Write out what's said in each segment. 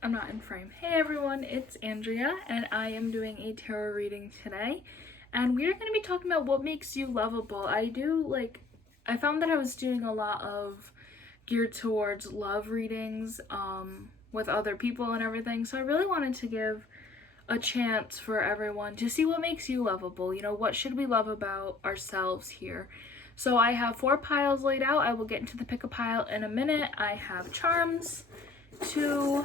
I'm not in frame. Hey everyone, it's Andrea, and I am doing a tarot reading today. And we are going to be talking about what makes you lovable. I found that I was doing a lot of geared towards love readings with other people and everything. So I really wanted to give a chance for everyone to see what makes you lovable. You know, what should we love about ourselves here? So I have 4 piles laid out. I will get into the pick a pile in a minute. I have charms to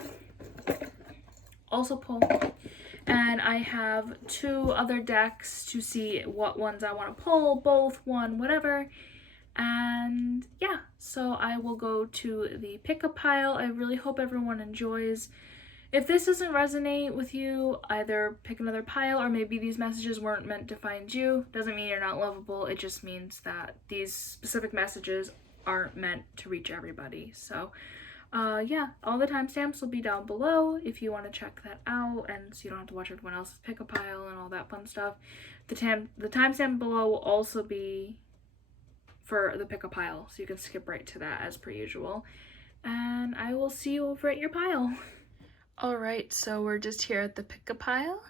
also pull, and I have 2 other decks to see what ones I want to pull, both, one, whatever. And yeah, so I will go to the pick a pile. I really hope everyone enjoys. If this doesn't resonate with you, either pick another pile, or maybe these messages weren't meant to find you. Doesn't mean you're not lovable, it just means that these specific messages aren't meant to reach everybody. So yeah, all the timestamps will be down below if you want to check that out, and so you don't have to watch everyone else's pick a pile and all that fun stuff. The timestamp below will also be for the pick a pile, so you can skip right to that as per usual. And I will see you over at your pile. Alright, so we're just here at the pick a pile.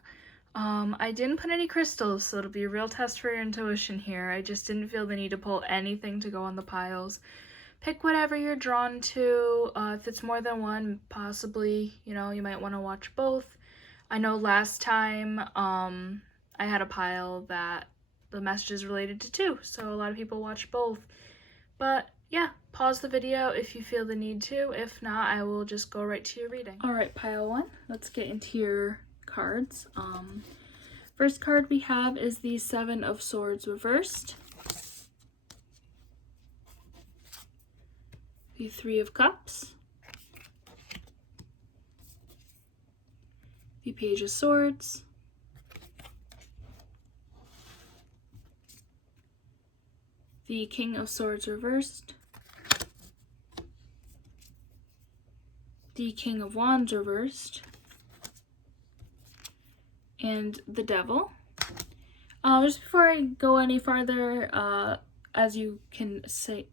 I didn't put any crystals, so it'll be a real test for your intuition here. I just didn't feel the need to pull anything to go on the piles. Pick whatever you're drawn to. If it's more than one, possibly, you know, you might want to watch both. I know last time I had a pile that the messages related to 2, so a lot of people watch both. But yeah, pause the video if you feel the need to. If not, I will just go right to your reading. Alright, pile 1, let's get into your cards. First card we have is the 7 of Swords reversed, the 3 of Cups, the Page of Swords, the King of Swords reversed, the King of Wands reversed, and the Devil. Just before I go any farther, as you can see,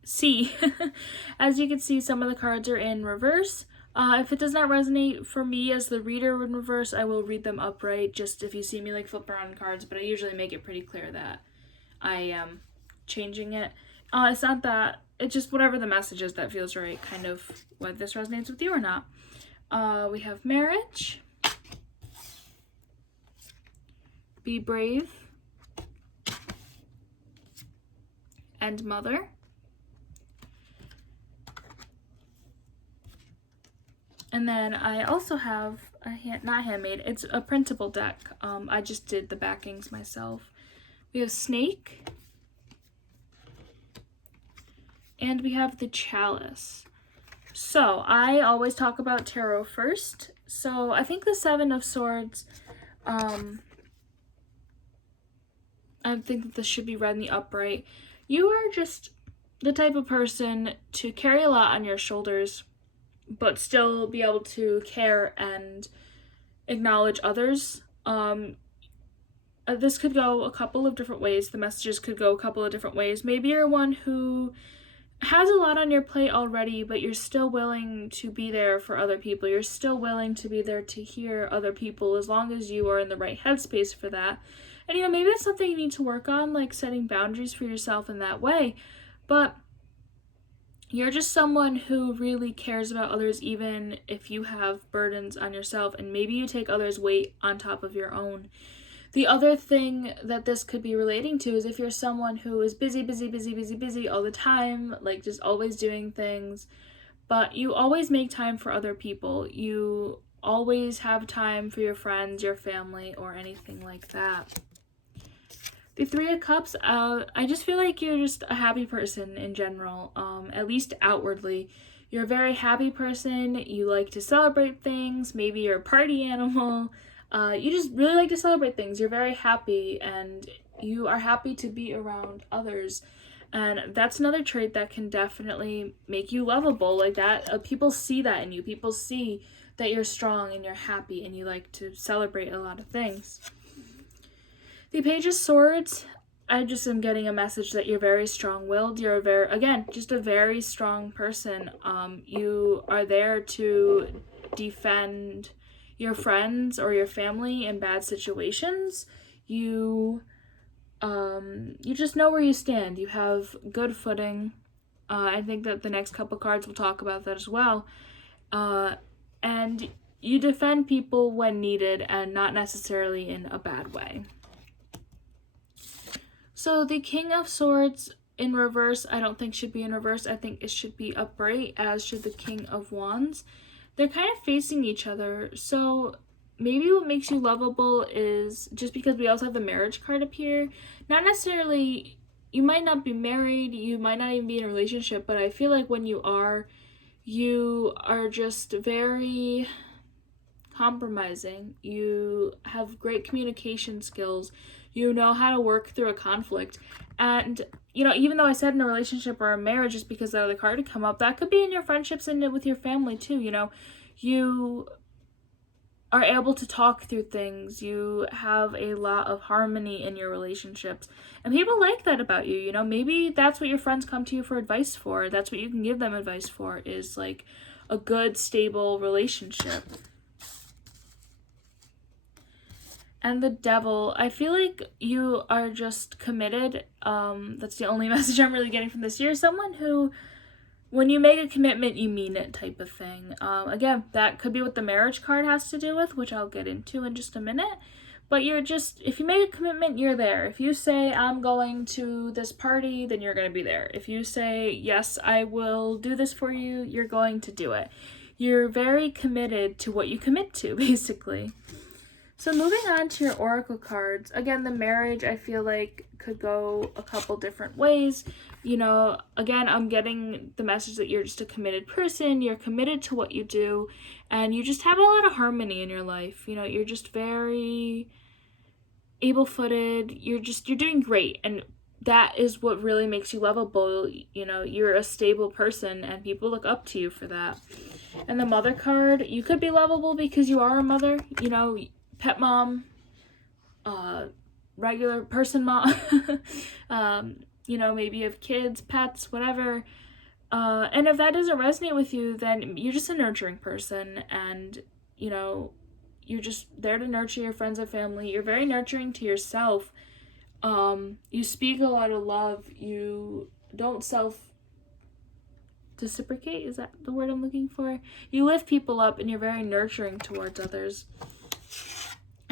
as you can see, some of the cards are in reverse. If it does not resonate for me as the reader in reverse, I will read them upright, just if you see me like flip around cards, but I usually make it pretty clear that I am changing it. It's not that, it's just whatever the message is that feels right, kind of whether this resonates with you or not. We have Marriage, Be Brave, and Mother. And then I also have not handmade, it's a printable deck. I just did the backings myself. We have Snake, and we have the Chalice. So I always talk about tarot first. So I think the 7 of Swords, I think that this should be read in the upright. You are just the type of person to carry a lot on your shoulders, but still be able to care and acknowledge others. This could go a couple of different ways. The messages could go a couple of different ways. Maybe you're one who has a lot on your plate already, but you're still willing to be there for other people. You're still willing to be there to hear other people as long as you are in the right headspace for that. And you know, maybe it's something you need to work on, like setting boundaries for yourself in that way. But you're just someone who really cares about others, even if you have burdens on yourself, and maybe you take others' weight on top of your own. The other thing that this could be relating to is if you're someone who is busy all the time, like just always doing things, but you always make time for other people. You always have time for your friends, your family, or anything like that. The 3 of Cups, I just feel like you're just a happy person in general, at least outwardly. You're a very happy person. You like to celebrate things. Maybe you're a party animal. You just really like to celebrate things. You're very happy, and you are happy to be around others. And that's another trait that can definitely make you lovable. Like that, people see that in you. People see that you're strong and you're happy and you like to celebrate a lot of things. The Page of Swords, I just am getting a message that you're very strong-willed. You're just a very strong person. You are there to defend your friends or your family in bad situations. You just know where you stand. You have good footing. I think that the next couple cards will talk about that as well. And you defend people when needed and not necessarily in a bad way. So the King of Swords in reverse, I don't think should be in reverse. I think it should be upright, as should the King of Wands. They're kind of facing each other. So maybe what makes you lovable is just because we also have the marriage card up here. Not necessarily, you might not be married, you might not even be in a relationship, but I feel like when you are just very compromising. You have great communication skills. You know how to work through a conflict. And, you know, even though I said in a relationship or a marriage just because that other card had come up, that could be in your friendships and with your family too. You know, you are able to talk through things. You have a lot of harmony in your relationships. And people like that about you, you know. Maybe that's what your friends come to you for advice for. That's what you can give them advice for, is like a good, stable relationship. And the Devil, I feel like you are just committed. That's the only message I'm really getting from this year. Someone who, when you make a commitment, you mean it type of thing. Again, that could be what the marriage card has to do with, which I'll get into in just a minute. But you're just, if you make a commitment, you're there. If you say, I'm going to this party, then you're going to be there. If you say, yes, I will do this for you, you're going to do it. You're very committed to what you commit to, basically. So moving on to your oracle cards, again, the marriage, I feel like, could go a couple different ways. You know, again, I'm getting the message that you're just a committed person, you're committed to what you do, and you just have a lot of harmony in your life. You know, you're just very able-footed, you're doing great, and that is what really makes you lovable. You know, you're a stable person, and people look up to you for that. And the Mother card, you could be lovable because you are a mother, you know, pet mom, regular person mom, you know, maybe you have kids, pets, whatever. And if that doesn't resonate with you, then you're just a nurturing person, and, you know, you're just there to nurture your friends and family. You're very nurturing to yourself. You speak a lot of love. You don't self-reciprocate, is that the word I'm looking for? You lift people up, and you're very nurturing towards others.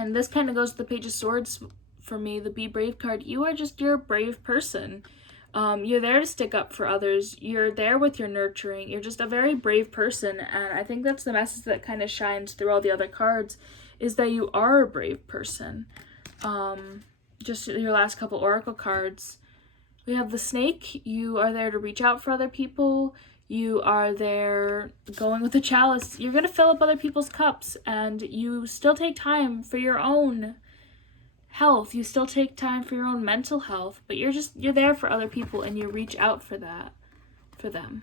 And this kind of goes to the Page of Swords for me, the Be Brave card. You're a brave person. You're there to stick up for others. You're there with your nurturing. You're just a very brave person. And I think that's the message that kind of shines through all the other cards, is that you are a brave person. Just your last couple oracle cards. We have the Snake. You are there to reach out for other people. You are there going with the chalice. You're going to fill up other people's cups, and you still take time for your own health. You still take time for your own mental health, but you're there for other people, and you reach out for them.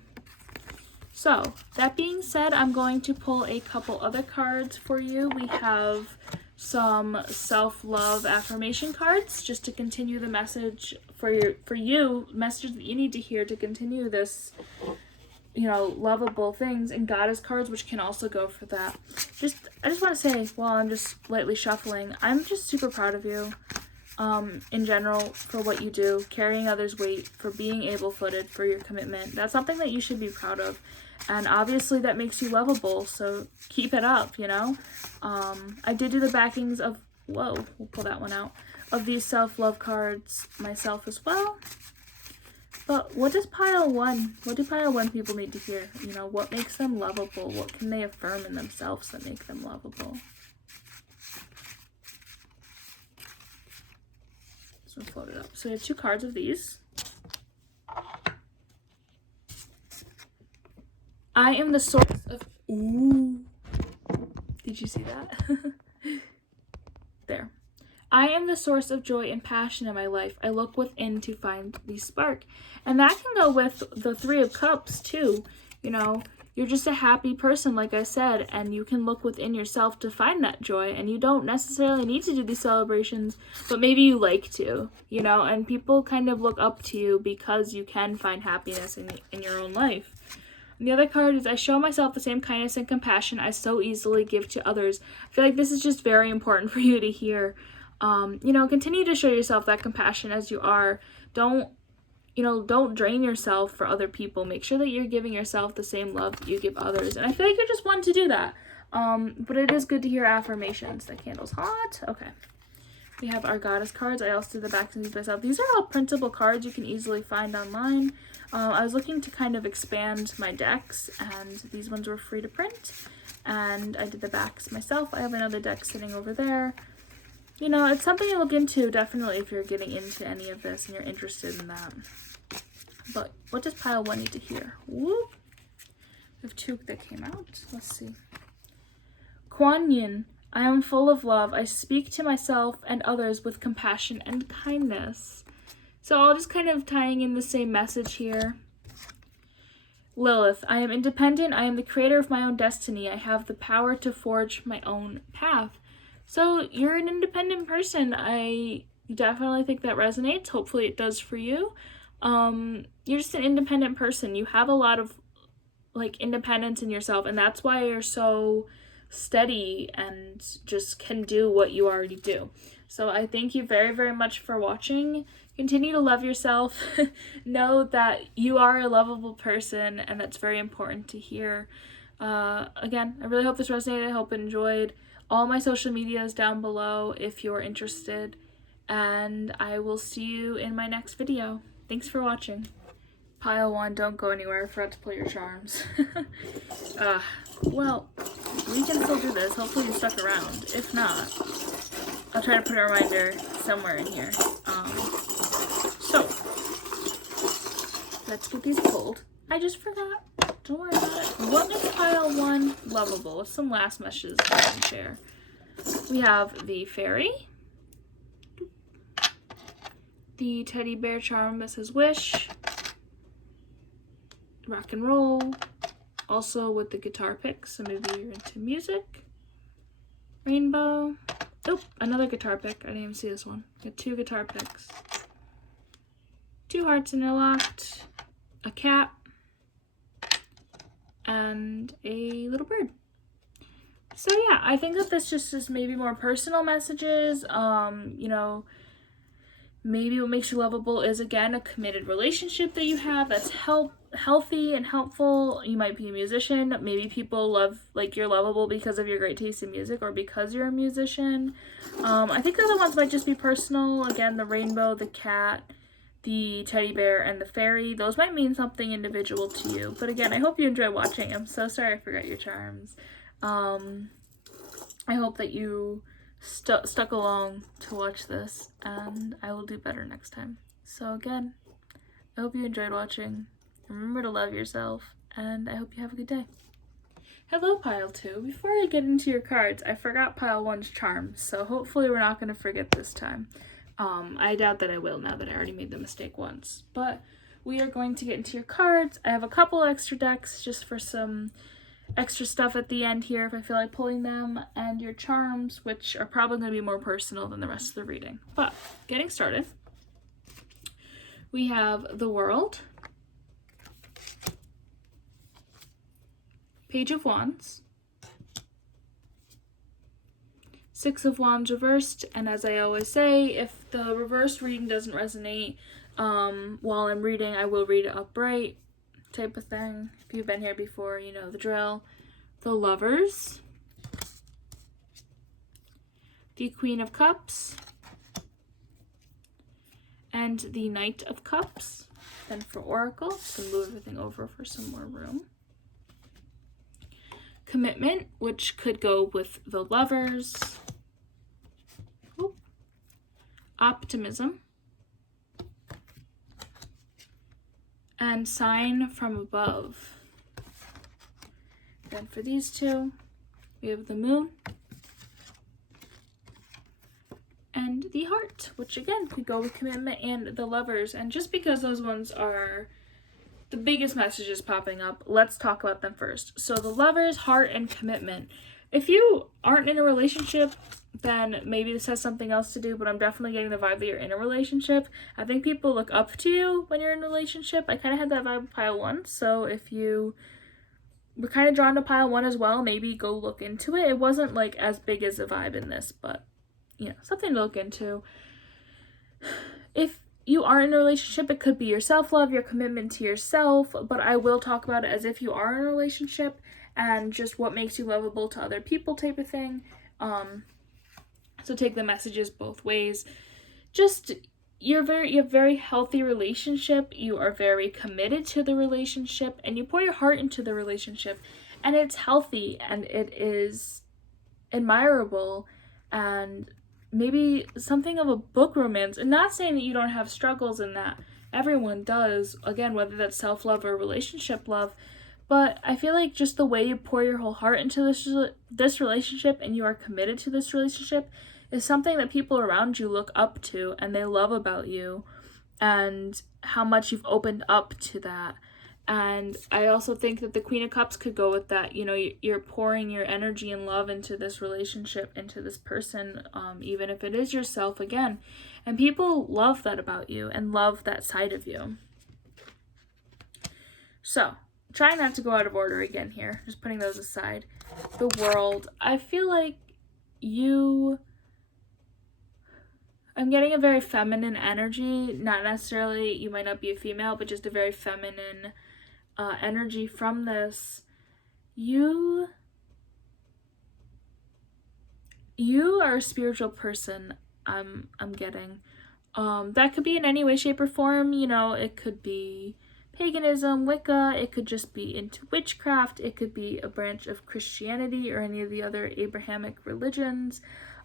So, that being said, I'm going to pull a couple other cards for you. We have some self-love affirmation cards, just to continue the message for you, message that you need to hear to continue this, you know, lovable things, and Goddess cards, which can also go for that. I just want to say, while I'm just lightly shuffling, I'm just super proud of you, in general, for what you do, carrying others' weight, for being able-footed, for your commitment. That's something that you should be proud of, and obviously that makes you lovable, so keep it up, you know? I did do the backings of, we'll pull that one out, of these self-love cards myself as well. But what do pile one people need to hear? You know, what makes them lovable? What can they affirm in themselves that make them lovable? So we'll float it up. So we have 2 cards of these. I am the source of... Ooh. Did you see that? There. I am the source of joy and passion in my life. I look within to find the spark. And that can go with the 3 of Cups too. You know, you're just a happy person, like I said, and you can look within yourself to find that joy, and you don't necessarily need to do these celebrations, but maybe you like to, you know, and people kind of look up to you because you can find happiness in your own life. And the other card is, I show myself the same kindness and compassion I so easily give to others. I feel like this is just very important for you to hear. You know, continue to show yourself that compassion as you are. Don't drain yourself for other people. Make sure that you're giving yourself the same love that you give others. And I feel like you're just one to do that. But it is good to hear affirmations. That candle's hot. Okay. We have our goddess cards. I also did the backs of these myself. These are all printable cards you can easily find online. I was looking to kind of expand my decks, and these ones were free to print. And I did the backs myself. I have another deck sitting over there. You know, it's something to look into, definitely, if you're getting into any of this and you're interested in that. But what does pile 1 need to hear? Whoop. We have 2 that came out. Let's see. Kuan Yin. I am full of love. I speak to myself and others with compassion and kindness. So all just kind of tying in the same message here. Lilith. I am independent. I am the creator of my own destiny. I have the power to forge my own path. So you're an independent person. I definitely think that resonates. Hopefully it does for you. You're just an independent person. You have a lot of like independence in yourself, and that's why you're so steady and just can do what you already do. So I thank you very, very much for watching. Continue to love yourself. Know that you are a lovable person, and that's very important to hear. Again, I really hope this resonated. I hope you enjoyed. All my social media is down below if you're interested, and I will see you in my next video. Thanks for watching. Pile 1, don't go anywhere. I forgot to pull your charms. Well, we can still do this. Hopefully you stuck around. If not, I'll try to put a reminder somewhere in here. So, let's get these pulled. I just forgot. Don't worry about it. What makes pile 1 lovable? What's some last messages I can share? We have the fairy. The teddy bear charm that says wish. Rock and roll. Also with the guitar pick, so maybe you're into music. Rainbow. Oh, another guitar pick. I didn't even see this one. Got 2 guitar picks. 2 hearts interlocked. A cat. And a little bird. So yeah, I think that this just is maybe more personal messages. You know, maybe what makes you lovable is, again, a committed relationship that you have that's healthy and helpful. You might be a musician. Maybe people love, like, you're lovable because of your great taste in music or because you're a musician. I think the other ones might just be personal. Again, the rainbow, the cat, the teddy bear, and the fairy. Those might mean something individual to you. But again, I hope you enjoy watching. I'm so sorry I forgot your charms. I hope that you stuck along to watch this, and I will do better next time. So again, I hope you enjoyed watching. Remember to love yourself, and I hope you have a good day. Hello, pile 2. Before I get into your cards, I forgot pile 1's charms, so hopefully we're not going to forget this time. I doubt that I will now that I already made the mistake once, but we are going to get into your cards. I have a couple extra decks just for some extra stuff at the end here if I feel like pulling them, and your charms, which are probably going to be more personal than the rest of the reading. But getting started, we have the World, Page of Wands, 6 of Wands reversed, and as I always say, if the reversed reading doesn't resonate while I'm reading, I will read it upright type of thing. If you've been here before, you know the drill. The Lovers, the Queen of Cups, and the Knight of Cups. Then for Oracle, just gonna move everything over for some more room. Commitment, which could go with the Lovers. Ooh. Optimism. And Sign from Above. Then for these 2, we have the Moon and the Heart, which again could go with Commitment and the Lovers. And just because those ones are the biggest messages popping up, let's talk about them first. So the Lovers, Heart, and Commitment. If you aren't in a relationship, then maybe this has something else to do, but I'm definitely getting the vibe that you're in a relationship. I think people look up to you when you're in a relationship. I kind of had that vibe with pile 1, so if you were kind of drawn to pile 1 as well, maybe go look into it. It wasn't like as big as a vibe in this, but you know, something to look into. If you are in a relationship, it could be your self-love, your commitment to yourself, but I will talk about it as if you are in a relationship and just what makes you lovable to other people type of thing. So take the messages both ways. Just you have a very healthy relationship, you are very committed to the relationship, and you pour your heart into the relationship, and it's healthy and it is admirable, and maybe something of a book romance. And not saying that you don't have struggles in that, everyone does, again, whether that's self-love or relationship love, but I feel like just the way you pour your whole heart into this relationship and you are committed to this relationship is something that people around you look up to and they love about you, and how much you've opened up to that. And I also think that the Queen of Cups could go with that. You know, you're pouring your energy and love into this relationship, into this person, even if it is yourself again. And people love that about you and love that side of you. So, trying not to go out of order again here, just putting those aside. The World. I feel like I'm getting a very feminine energy. Not necessarily, you might not be a female, but just a very feminine energy from this. You are a spiritual person, I'm getting. That could be in any way, shape, or form. You know, it could be paganism, Wicca, it could just be into witchcraft, it could be a branch of Christianity or any of the other Abrahamic religions.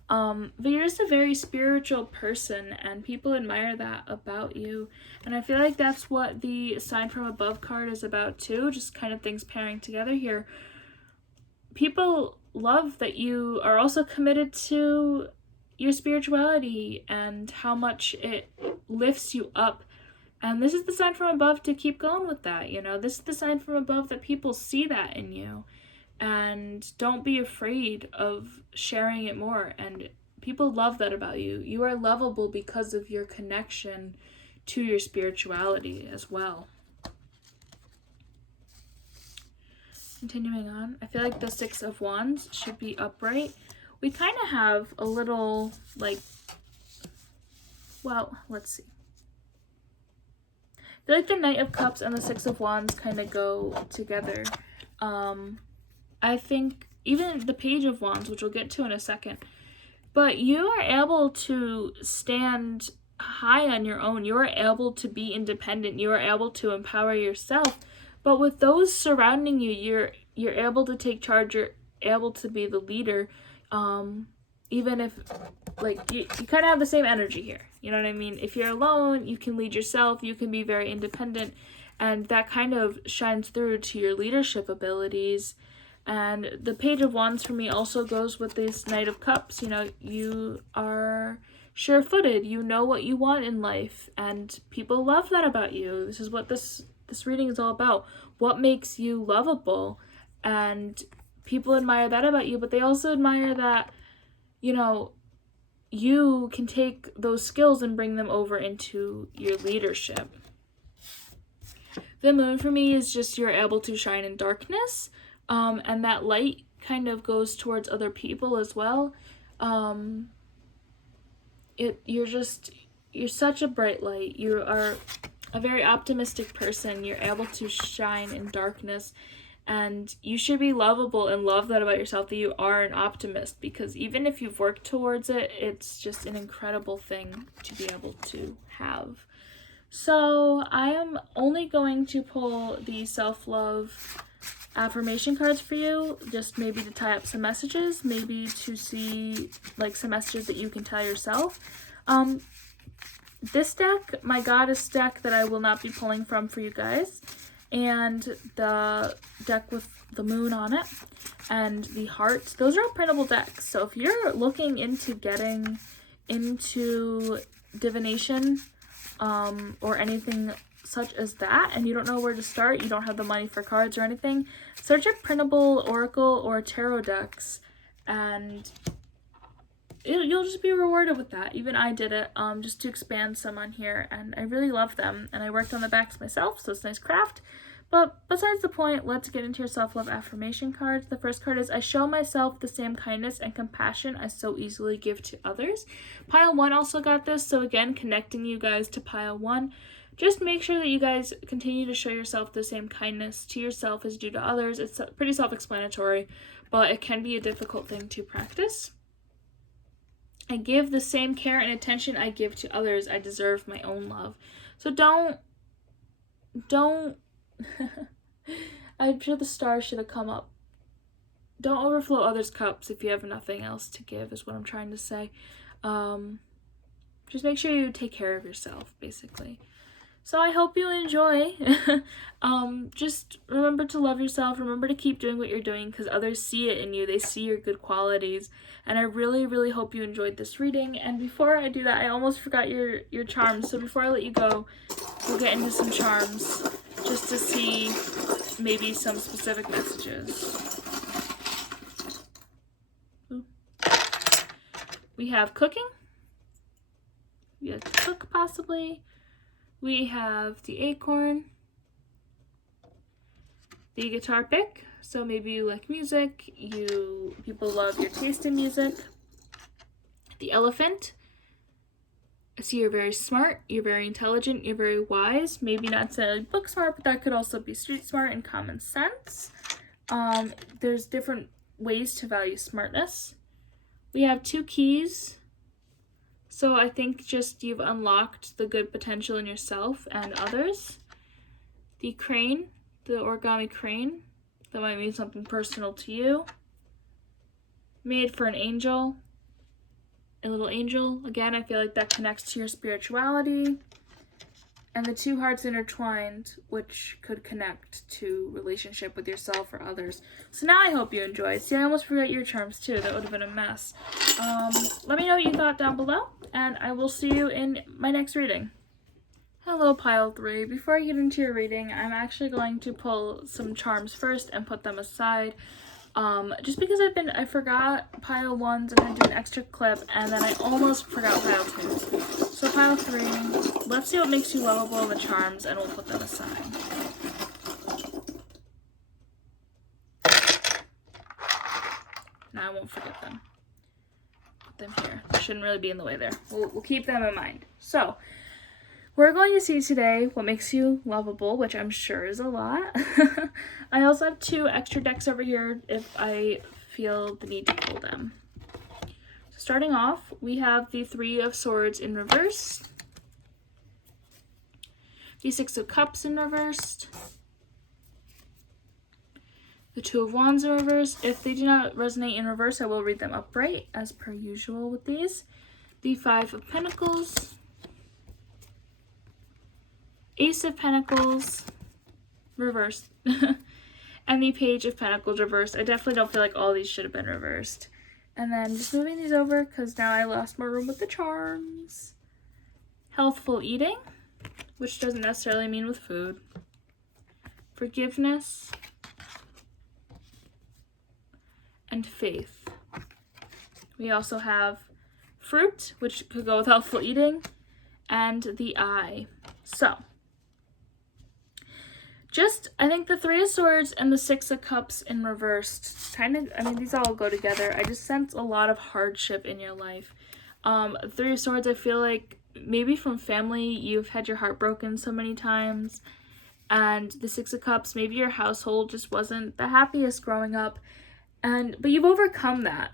But you're just a very spiritual person, and people admire that about you. And I feel like that's what the Sign from Above card is about too, just kind of things pairing together here. People love that you are also committed to your spirituality and how much it lifts you up. And this is the sign from above to keep going with that, you know. This is the sign from above that people see that in you. And don't be afraid of sharing it more. And people love that about you. You are lovable because of your connection to your spirituality as well. Continuing on, I feel like the Six of Wands should be upright. We kind of have a little, like, well, let's see. I feel like the Knight of Cups and the Six of Wands kind of go together. I think even the Page of Wands, which we'll get to in a second, but you are able to stand high on your own. You are able to be independent. You are able to empower yourself. But with those surrounding you, you're able to take charge. You're able to be the leader. Even if, like, you kind of have the same energy here. You know what I mean? If you're alone, you can lead yourself. You can be very independent. And that kind of shines through to your leadership abilities. And the Page of Wands for me also goes with this Knight of Cups. You know, you are sure-footed. You know what you want in life. And people love that about you. This is what this reading is all about. What makes you lovable? And people admire that about you, but they also admire that, you know, you can take those skills and bring them over into your leadership. The Moon for me is just you're able to shine in darkness, and that light kind of goes towards other people as well. You're such a bright light. You are a very optimistic person. You're able to shine in darkness, and you should be lovable and love that about yourself, that you are an optimist, because even if you've worked towards it, it's just an incredible thing to be able to have. So I am only going to pull the self-love affirmation cards for you, just maybe to tie up some messages, maybe to see like some messages that you can tell yourself. This deck, my Goddess deck that I will not be pulling from for you guys, and the deck with the moon on it, and the heart, those are all printable decks. So if you're looking into getting into divination, or anything such as that, and you don't know where to start, you don't have the money for cards or anything, search up printable oracle or tarot decks, and you'll just be rewarded with that. Even I did it, just to expand some on here, and I really love them, and I worked on the backs myself, so it's nice craft. But besides the point, let's get into your self-love affirmation cards. The first card is, I show myself the same kindness and compassion I so easily give to others. Pile 1 also got this, so again, connecting you guys to pile 1. Just make sure that you guys continue to show yourself the same kindness to yourself as you do to others. It's pretty self-explanatory, but it can be a difficult thing to practice. I give the same care and attention I give to others. I deserve my own love. So don't I'm sure the stars should have come up. Don't overflow others' cups if you have nothing else to give, is what I'm trying to say. Just make sure you take care of yourself, basically. So I hope you enjoy. Just remember to love yourself. Remember to keep doing what you're doing, because others see it in you. They see your good qualities. And I really, really hope you enjoyed this reading. And before I do that, I almost forgot your charms. So before I let you go, we'll get into some charms just to see maybe some specific messages. Ooh. We have cooking. We have to cook, possibly. We have the acorn, the guitar pick, so maybe you like music, people love your taste in music. The elephant, I see you're very smart, you're very intelligent, you're very wise, maybe not necessarily book smart, but that could also be street smart and common sense. There's different ways to value smartness. We have 2 keys. So I think just you've unlocked the good potential in yourself and others. The crane, the origami crane, that might mean something personal to you. Made for an angel, a little angel. Again, I feel like that connects to your spirituality. And the 2 hearts intertwined, which could connect to relationship with yourself or others. So now I hope you enjoyed. See, I almost forgot your charms too. That would have been a mess. Let me know what you thought down below, and I will see you in my next reading. Hello, pile 3. Before I get into your reading, I'm actually going to pull some charms first and put them aside. Just because I forgot pile 1s and I did an extra clip, and then I almost forgot pile 2s. So pile 3, let's see what makes you lovable in the charms, and we'll put them aside. Now I won't forget them. Put them here. They shouldn't really be in the way there. We'll keep them in mind. So, we're going to see today what makes you lovable, which I'm sure is a lot. I also have 2 extra decks over here if I feel the need to pull them. So starting off, we have the 3 of Swords in reverse, the 6 of Cups in reversed, the 2 of Wands in reverse. If they do not resonate in reverse, I will read them upright, as per usual with these. The 5 of Pentacles, Ace of Pentacles, reversed, and the Page of Pentacles, reversed. I definitely don't feel like all these should have been reversed. And then just moving these over, because now I lost more room with the charms. Healthful eating, which doesn't necessarily mean with food. Forgiveness. And faith. We also have fruit, which could go with healthful eating, and the eye. So, I think the 3 of Swords and the 6 of Cups in reversed, these all go together. I just sense a lot of hardship in your life. 3 of Swords, I feel like maybe from family, you've had your heart broken so many times. And the 6 of Cups, maybe your household just wasn't the happiest growing up. But you've overcome that.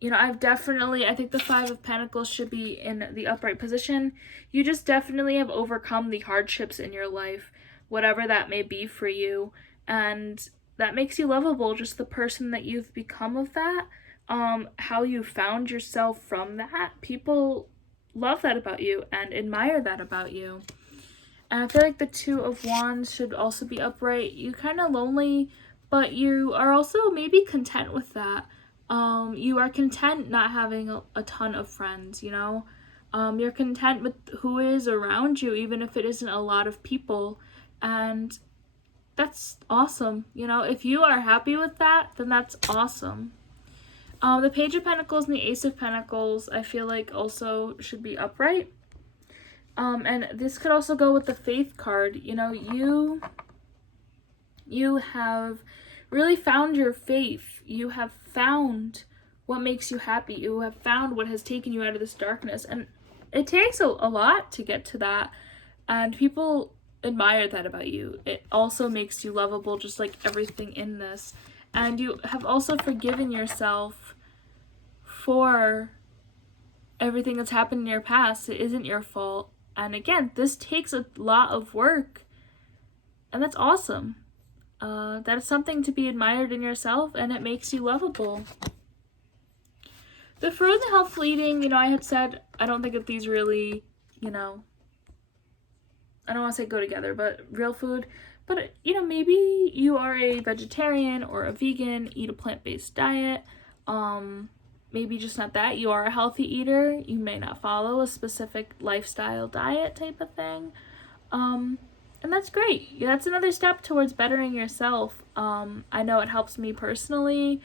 You know, I think the 5 of Pentacles should be in the upright position. You just definitely have overcome the hardships in your life, whatever that may be for you. And that makes you lovable, just the person that you've become of that, how you found yourself from that. People love that about you and admire that about you. And I feel like the 2 of Wands should also be upright. You're kind of lonely, but you are also maybe content with that. You are content not having a ton of friends, you know? You're content with who is around you, even if it isn't a lot of people. And that's awesome. You know, if you are happy with that, then that's awesome. The Page of Pentacles and the Ace of Pentacles, I feel like also should be upright. And this could also go with the Faith card. You know, You have really found your faith. You have found what makes you happy. You have found what has taken you out of this darkness. And it takes a lot to get to that. And people admire that about you. It also makes you lovable, just like everything in this. And you have also forgiven yourself for everything that's happened in your past. It isn't your fault. And again, this takes a lot of work. And that's awesome. That is something to be admired in yourself, and it makes you lovable. The fruit and the healthful eating, I had said, I don't think that these really, I don't want to say go together, but real food. But, maybe you are a vegetarian or a vegan, eat a plant-based diet. Maybe just not that. You are a healthy eater. You may not follow a specific lifestyle diet type of thing. And that's great. That's another step towards bettering yourself. I know it helps me personally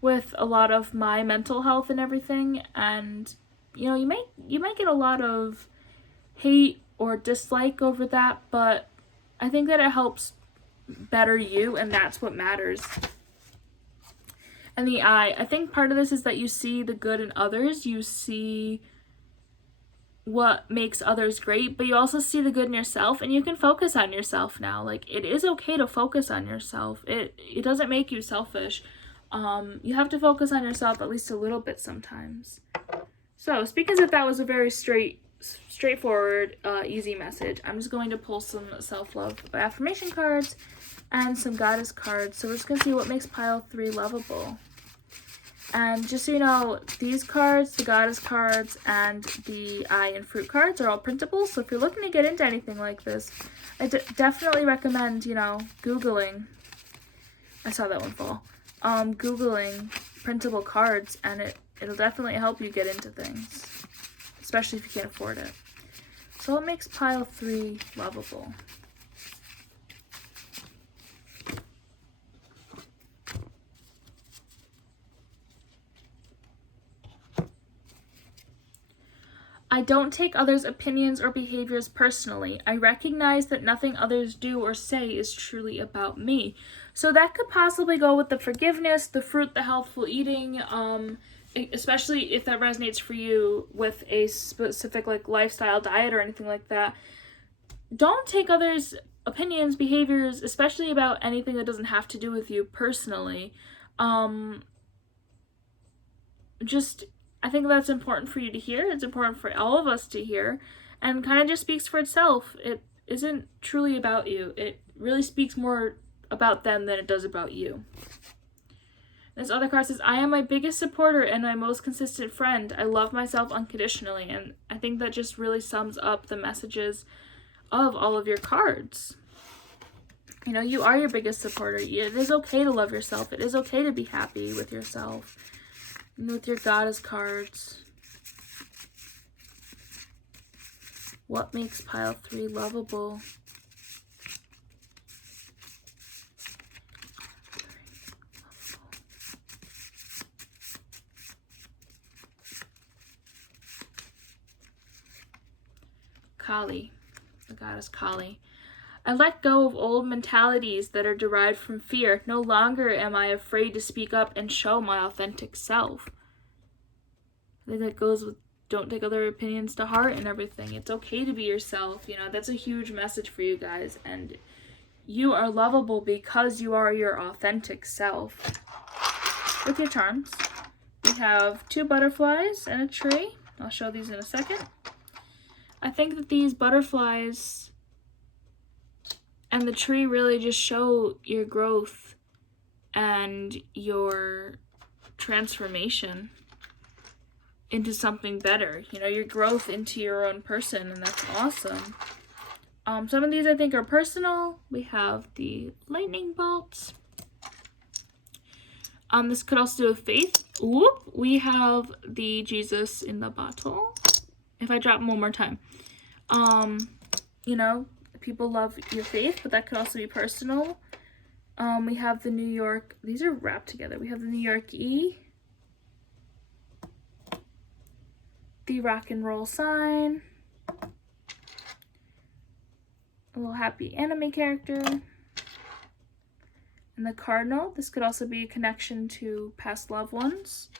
with a lot of my mental health and everything. And, you might get a lot of hate or dislike over that, but I think that it helps better you, and that's what matters. And the I think part of this is that you see the good in others. You see what makes others great, but you also see the good in yourself, and you can focus on yourself now. Like, it is okay to focus on yourself. It doesn't make you selfish. You have to focus on yourself at least a little bit sometimes. So, speaking as if that was a very straightforward, easy message, I'm just going to pull some self-love affirmation cards and some goddess cards. So we're just going to see what makes pile 3 lovable. And just so you know, these cards, the goddess cards, and the eye and fruit cards are all printable. So if you're looking to get into anything like this, I definitely recommend, Googling. I saw that one fall. Googling printable cards, and it'll definitely help you get into things, especially if you can't afford it. So what makes pile 3 lovable? I don't take others' opinions or behaviors personally. I recognize that nothing others do or say is truly about me. So that could possibly go with the forgiveness, the fruit, the healthful eating, especially if that resonates for you with a specific lifestyle diet or anything like that. Don't take others' opinions, behaviors, especially about anything that doesn't have to do with you personally. I think that's important for you to hear. It's important for all of us to hear, and kind of just speaks for itself. It isn't truly about you. It really speaks more about them than it does about you. This other card says, I am my biggest supporter and my most consistent friend. I love myself unconditionally. And I think that just really sums up the messages of all of your cards. You are your biggest supporter. It is okay to love yourself. It is okay to be happy with yourself. And with your goddess cards, what makes pile 3 lovable? Kali, the goddess Kali. I let go of old mentalities that are derived from fear. No longer am I afraid to speak up and show my authentic self. I think that goes with don't take other opinions to heart and everything. It's okay to be yourself. That's a huge message for you guys. And you are lovable because you are your authentic self. With your charms, we have 2 butterflies and a tree. I'll show these in a second. I think that these butterflies and the tree really just show your growth and your transformation into something better. Your growth into your own person, and that's awesome. Some of these I think are personal. We have the lightning bolts. This could also do with faith. Whoop! We have the Jesus in the bottle. If I drop them one more time. People love your faith, but that could also be personal. We have the New York, these are wrapped together. We have the New York E, the rock and roll sign, a little happy anime character, And the Cardinal, this could also be a connection to past loved ones.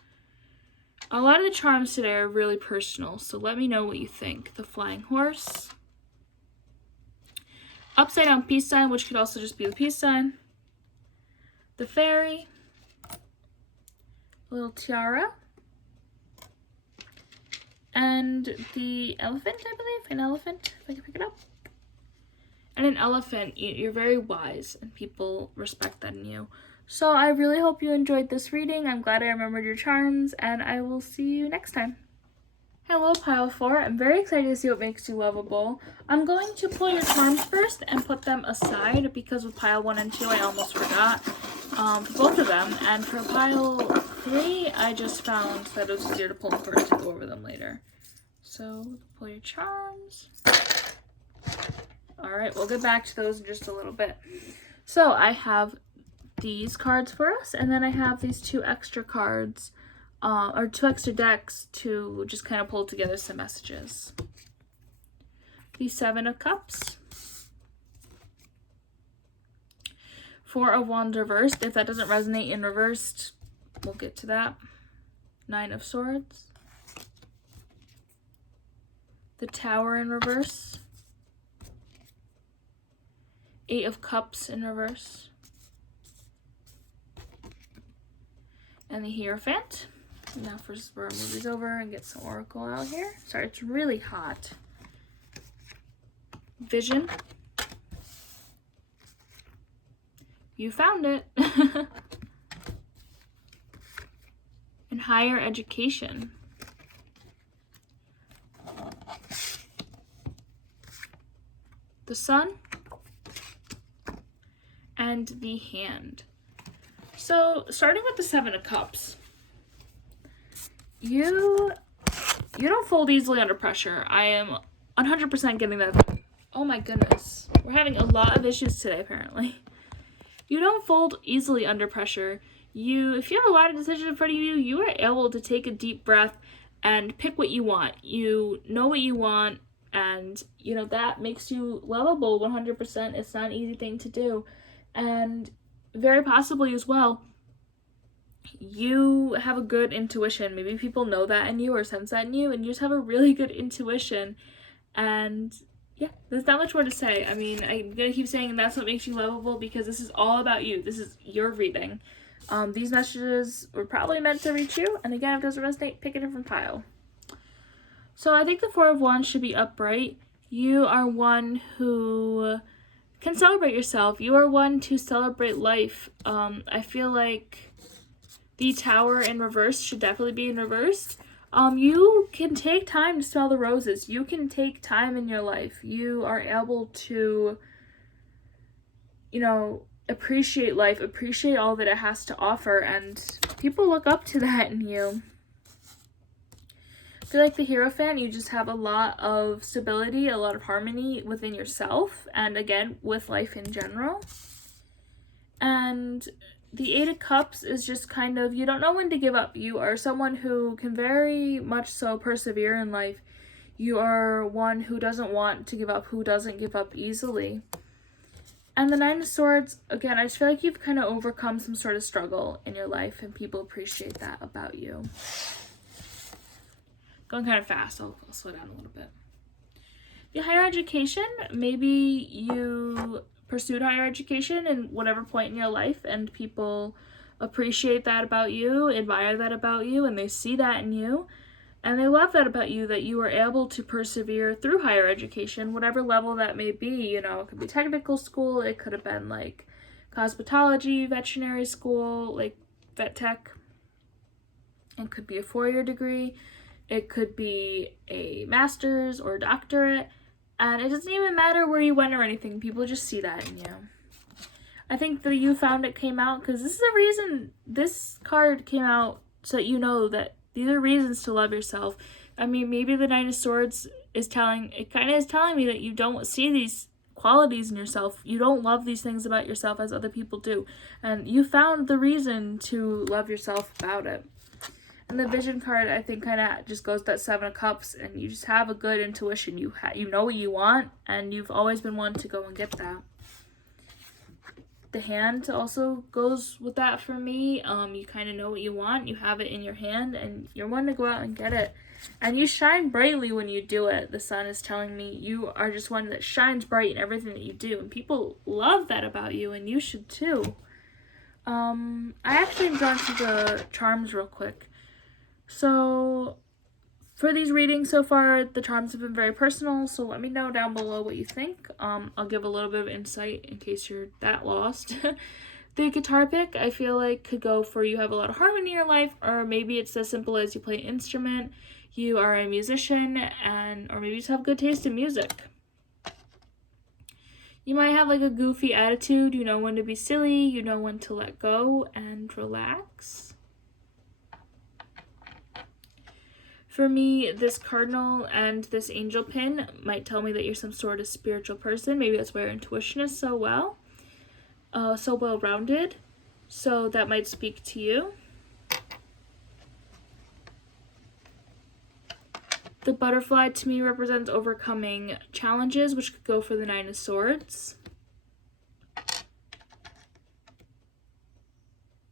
A lot of the charms today are really personal, so let me know what you think. The Flying Horse. Upside down peace sign, which could also just be the peace sign. The Fairy. A little tiara. And the elephant, I believe. An elephant, if I can pick it up. And an elephant, you're very wise, and people respect that in you. So I really hope you enjoyed this reading. I'm glad I remembered your charms, and I will see you next time. Hello, Pile 4. I'm very excited to see what makes you lovable. I'm going to pull your charms first and put them aside, because with Pile 1 and 2, I almost forgot for both of them. And for Pile 3, I just found that it was easier to pull them first and go over them later. So, pull your charms. Alright, we'll get back to those in just a little bit. So I have these cards for us, and then I have these 2 extra cards, or 2 extra decks to just kind of pull together some messages. The 7 of Cups. 4 of Wands reversed. If that doesn't resonate in reversed, we'll get to that. 9 of Swords. The Tower in reverse. 8 of Cups in reverse. And the Hierophant. Now first we're gonna move these over and get some Oracle out here. Sorry, it's really hot. Vision. You found it. And Higher Education. The Sun. And the Hand. So, starting with the 7 of Cups. You don't fold easily under pressure. I am 100% getting that. Oh my goodness. We're having a lot of issues today, apparently. You don't fold easily under pressure. If you have a lot of decisions in front of you, you are able to take a deep breath and pick what you want. You know what you want, and, that makes you lovable 100%. It's not an easy thing to do. And very possibly as well, you have a good intuition. Maybe people know that in you or sense that in you, and you just have a really good intuition. And yeah, there's not much more to say. I mean, I'm gonna keep saying that's what makes you lovable, because this is all about you. This is your reading. These messages were probably meant to reach you, and again, if it doesn't resonate, pick a different pile. So I think the 4 of Wands should be upright. You are one who can celebrate yourself. You are one to celebrate life. I feel like the Tower in reverse should definitely be in reverse. You can take time to smell the roses. You can take time in your life. You are able to, appreciate life, appreciate all that it has to offer, and people look up to that in you. I feel like the Hierophant, you just have a lot of stability, a lot of harmony within yourself, and again, with life in general. And the 8 of Cups is just kind of, you don't know when to give up. You are someone who can very much so persevere in life. You are one who doesn't want to give up, who doesn't give up easily. And the 9 of Swords, again, I just feel like you've kind of overcome some sort of struggle in your life, and people appreciate that about you. Going kind of fast, I'll slow down a little bit. The higher education, maybe you pursued higher education in whatever point in your life, and people appreciate that about you, admire that about you, and they see that in you, and they love that about you, that you were able to persevere through higher education, whatever level that may be. It could be technical school, it could have been like cosmetology, veterinary school, like vet tech. It could be a 4-year degree. It could be a master's or a doctorate, and it doesn't even matter where you went or anything. People just see that in you. I think the You Found It came out because this is a reason this card came out, so that you know that these are reasons to love yourself. I mean, maybe the 9 of Swords is telling me that you don't see these qualities in yourself. You don't love these things about yourself as other people do. And you found the reason to love yourself about it. And the Vision card, I think, kind of just goes to that 7 of Cups, and you just have a good intuition. You know what you want, and you've always been one to go and get that. the hand also goes with that for me. You kind of know what you want, you have it in your hand, and you're one to go out and get it. And you shine brightly when you do it. The sun is telling me you are just one that shines bright in everything that you do. And people love that about you, and you should too. I actually am drawn to the charms real quick. So for these readings so far, the charms have been very personal, so let me know down below what you think. I'll give a little bit of insight in case you're that lost. The guitar pick, I feel like, could go for you have a lot of harmony in your life, or maybe it's as simple as you play an instrument, you are a musician, or maybe you just have good taste in music. You might have like a goofy attitude, you know when to be silly, you know when to let go and relax. For me, this cardinal and this angel pin might tell me that you're some sort of spiritual person. Maybe that's why your intuition is so well-rounded. So that might speak to you. The butterfly to me represents overcoming challenges, which could go for the Nine of Swords.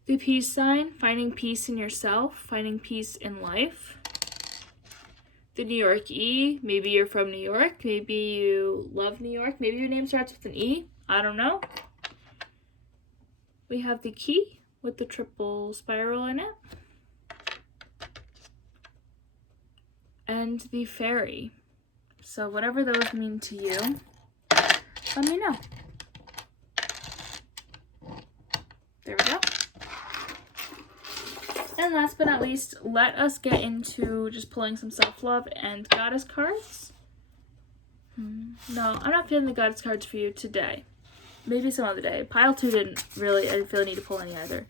The peace sign, finding peace in yourself, finding peace in life. The New York E, maybe you're from New York, maybe you love New York, maybe your name starts with an E, I don't know. We have the key with the triple spiral in it. And the fairy. So whatever those mean to you, let me know. There we go. And last but not least, let us get into just pulling some self-love and goddess cards. No, I'm not feeling the goddess cards for you today. Maybe some other day. Pile 2 I didn't feel the need to pull any either.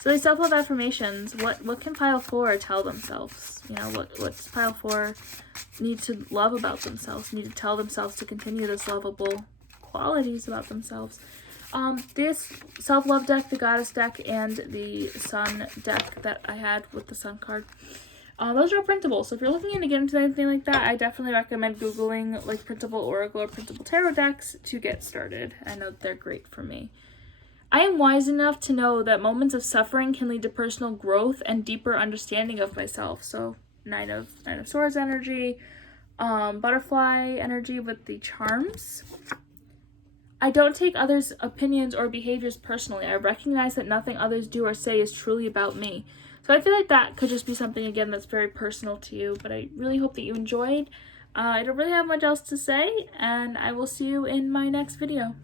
So these self-love affirmations, what can pile 4 tell themselves? You know, what's pile 4 need to love about themselves, need to tell themselves to continue this lovable qualities about themselves. This self-love deck, the goddess deck, and the sun deck that I had with the sun card, those are printable. So if you're looking to get into anything like that, I definitely recommend Googling like printable oracle or printable tarot decks to get started. I know they're great for me. I am wise enough to know that moments of suffering can lead to personal growth and deeper understanding of myself. So Nine of Swords energy, butterfly energy with the charms. I don't take others' opinions or behaviors personally. I recognize that nothing others do or say is truly about me. So I feel like that could just be something, again, that's very personal to you. But I really hope that you enjoyed. I don't really have much else to say, and I will see you in my next video.